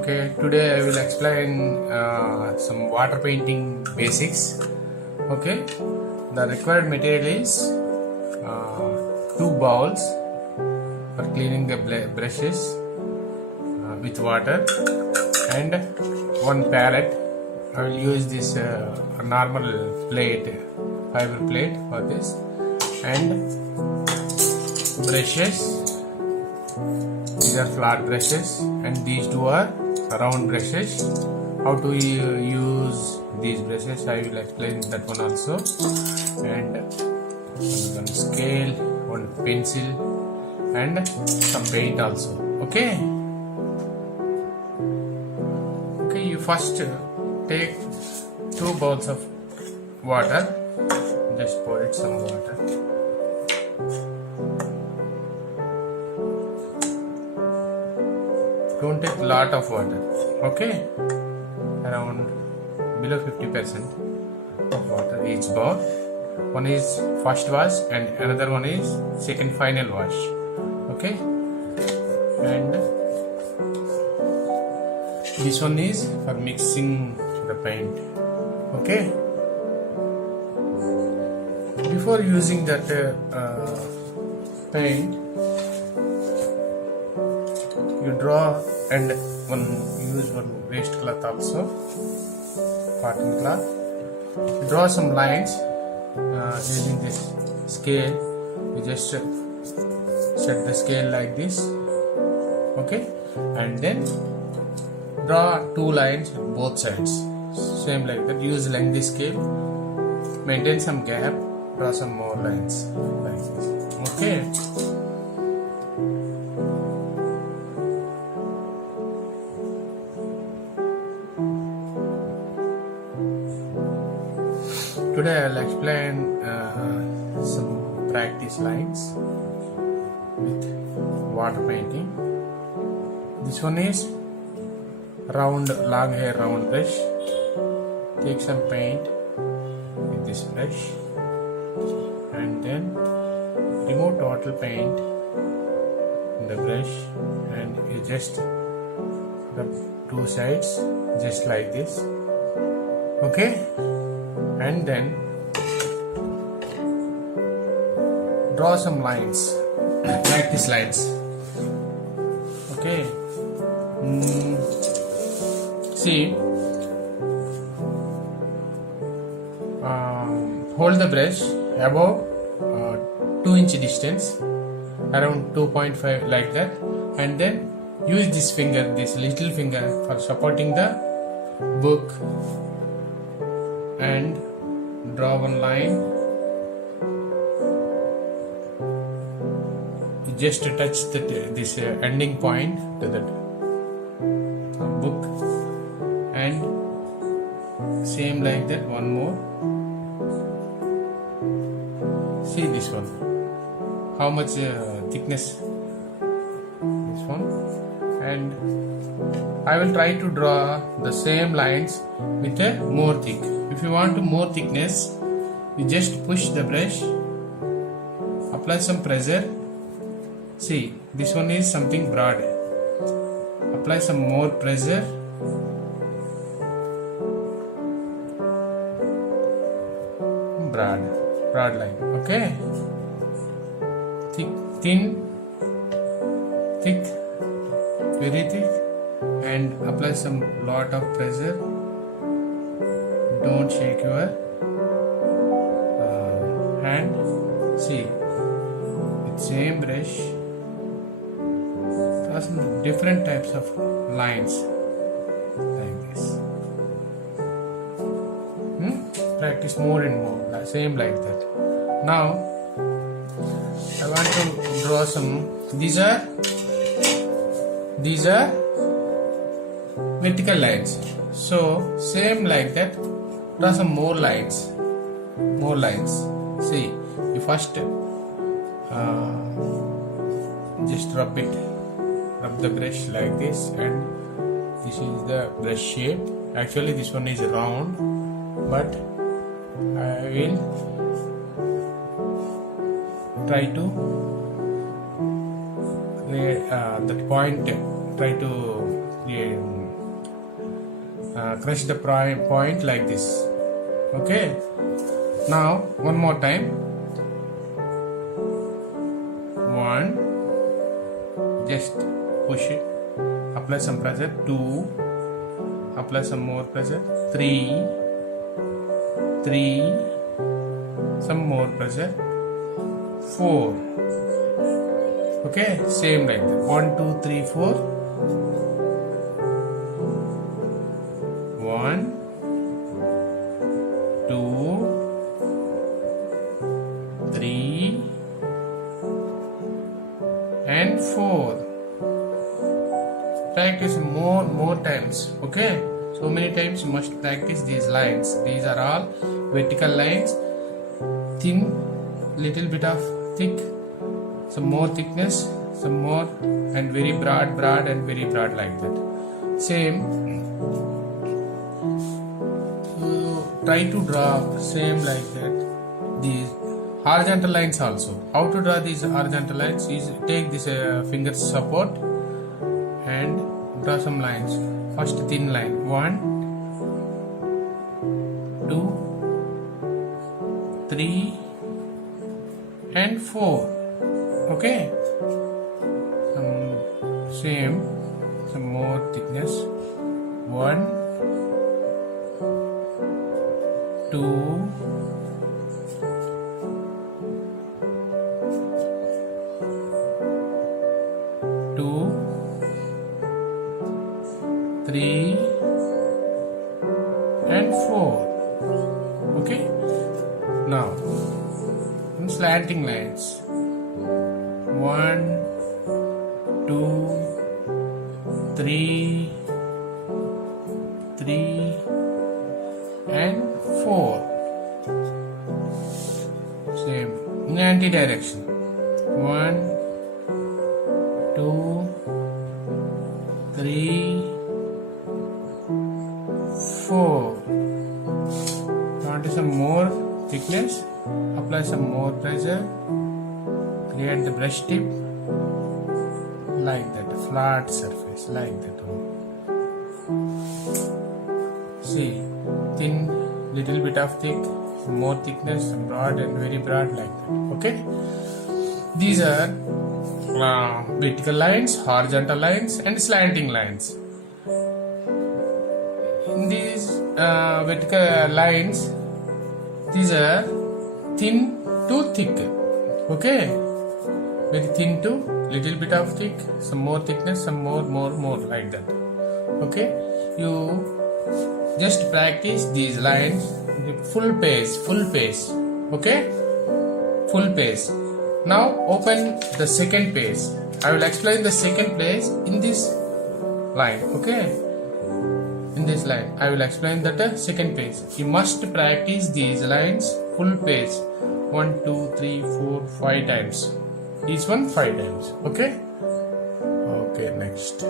Okay, today I will explain some water painting basics. Okay, the required material is two bowls for cleaning the brushes with water and one palette. I will use this normal plate, fiber plate for this, and brushes. These are flat brushes and these two are round brushes. How to use these brushes I will explain that one also, and one scale, one pencil and some paint also. Okay, you first take two bowls of water, just pour it some water. Don't take lot of water, okay? Around below 50% of water each bowl. One is first wash and another one is second final wash, okay? And this one is for mixing the paint, okay? Before using that paint, you draw and use one waste cloth also, cotton cloth. You draw some lines using this scale. You just set the scale like this, okay, and then draw two lines on both sides, same like that. Use lengthy scale, maintain some gap, draw some more lines like this, okay. Today I will explain some practice lines with water painting. This one is round, long hair round brush. Take some paint with this brush and then remove total paint in the brush and you just rub two sides just like this, okay. And then draw some lines, practice lines, okay. See, hold the brush above 2-inch distance, around 2.5 like that, and then use this finger, this little finger, for supporting the book and draw one line. You just touch this ending point to that book, and same like that one more. See this one, how much thickness this one, and I will try to draw the same lines with a more thick. If you want more thickness, you just push the brush, apply some pressure. See, this one is something broad. Apply some more pressure. Broad line, okay. Thick, thin, thick, very thick, and apply some lot of pressure. Don't shake your hand. See, with same brush, draw some different types of lines like this. Practice more and more, same like that. Now I want to draw some. These are vertical lines. So same like that. Draw some more lines. See, you first just rub the brush like this, and this is the brush shape. Actually this one is round, but I will try to that point, try to crush the point like this. Okay, now one more time. 1, just push it, apply some pressure. 2, apply some more pressure. 3, some more pressure. 4. Okay, same like that. 1, 2, 3, 4. 1, 2, 3, and 4. Practice more times. Okay, so many times you must practice these lines. These are all vertical lines. Thin, little bit of thick, some more thickness, some more, and very broad, and very broad like that. Same. Try to draw same like that. These horizontal lines also. How to draw these horizontal lines is take this finger support and draw some lines. First thin line. 1, 2, 3, and 4. Okay. Some more thickness. 1, 2, 3, and 4. Okay. Now slanting lines. 1, 2, 3, and 4. Same in anti-direction. 1, 2, 3, 4. Want some more thickness? Apply some more pressure. Create the brush tip like that, flat surface like that. See, thin, little bit of thick, more thickness, broad and very broad like that. Okay, these are vertical lines, horizontal lines, and slanting lines. In these vertical lines, these are thin to thick. Okay, very thin to little bit of thick, some more thickness, some more like that. Okay, you just practice these lines full pace. Okay, full pace. Now open the second page. I will explain the second page in this line. Okay, in this line I will explain that second page. You must practice these lines full page 1, 2, 3, 4, 5 times. Each one 5 times. Okay. Okay, next.